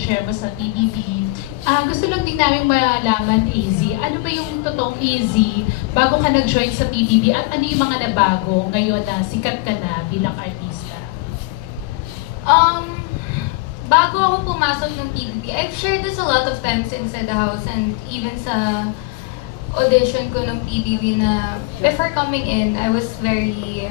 i-share mo sa PBB. Ah, gusto lang din namin malaman, Easy, ano ba yung totoong Easy bago ka nag-join sa PBB at ano yung mga nabago ngayon na sikat ka na bilang artista? Um, bago ako pumasok ng PBB, I've shared this a lot of times inside the house and even sa audition ko ng PBB na before coming in, I was very,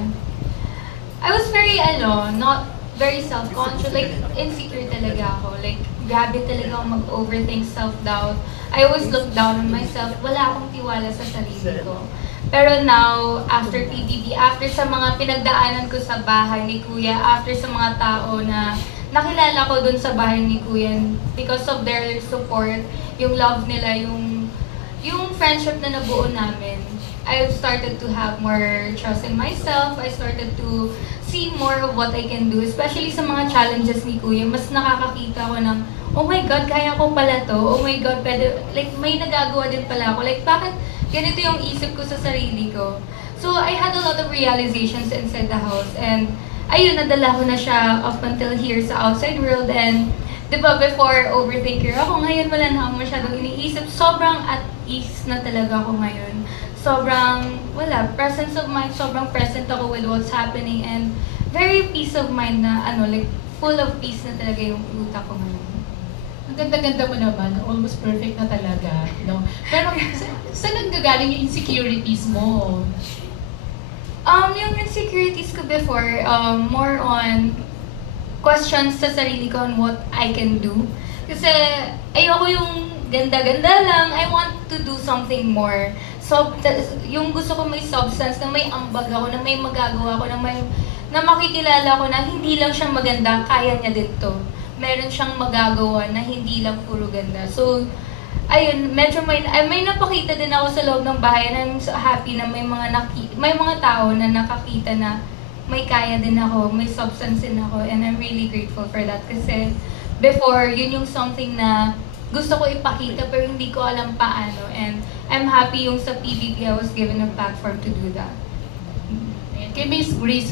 I was very, ano, not very self-conscious, like, insecure talaga ako. Like, grabe talaga ako mag-overthink, self-doubt. I always look down on myself. Wala akong tiwala sa sarili ko. Pero now, after PBB, after sa mga pinagdaanan ko sa bahay ni Kuya, after sa mga tao na nakilala ko dun sa bahay ni Kuya, because of their support, yung love nila, yung yung friendship na nabuo namin, I've started to have more trust in myself. I started to see more of what I can do, especially sa mga challenges ni Kuya. Mas nakakakita ko ng, oh my God, kaya ko pala to. Oh my God, pwede, like, may nagagawa din pala ako. Like, bakit ganito yung isip ko sa sarili ko? So, I had a lot of realizations inside the house. And, ayun, nadala ko na siya up until here sa outside world. And, di ba, before overthinker ako, ngayon wala na ako masyadong iniisip. Sobrang at ease na talaga ako ngayon. Sobrang, wala, presence of mind, sobrang present ako with what's happening and very peace of mind na, ano, like, full of peace na talaga yung utak ko ngayon. Ang ganda-ganda mo naman, almost perfect na talaga. No? Pero sa, saan nanggagaling yung insecurities mo? Um, yung insecurities ko before, um, more on questions sa sarili ko on what I can do. Kasi ayoko yung ganda-ganda lang. I want to do something more. Ta- yung gusto ko may substance, na may ambag ako, na may magagawa ko, na may na makikilala ko na hindi lang siyang maganda, kaya niya din to. Meron siyang magagawa na hindi lang puro ganda. So, ayun, medyo may, ay, may napakita din ako sa loob ng bahay and I'm so happy na may mga naki, may mga tao na nakakita na may kaya din ako, may substance din ako and I'm really grateful for that kasi before, yun yung something na gusto ko ipakita pero hindi ko alam paano and I'm happy yung sa PBB I was given a platform to do that. Kay Miss Grace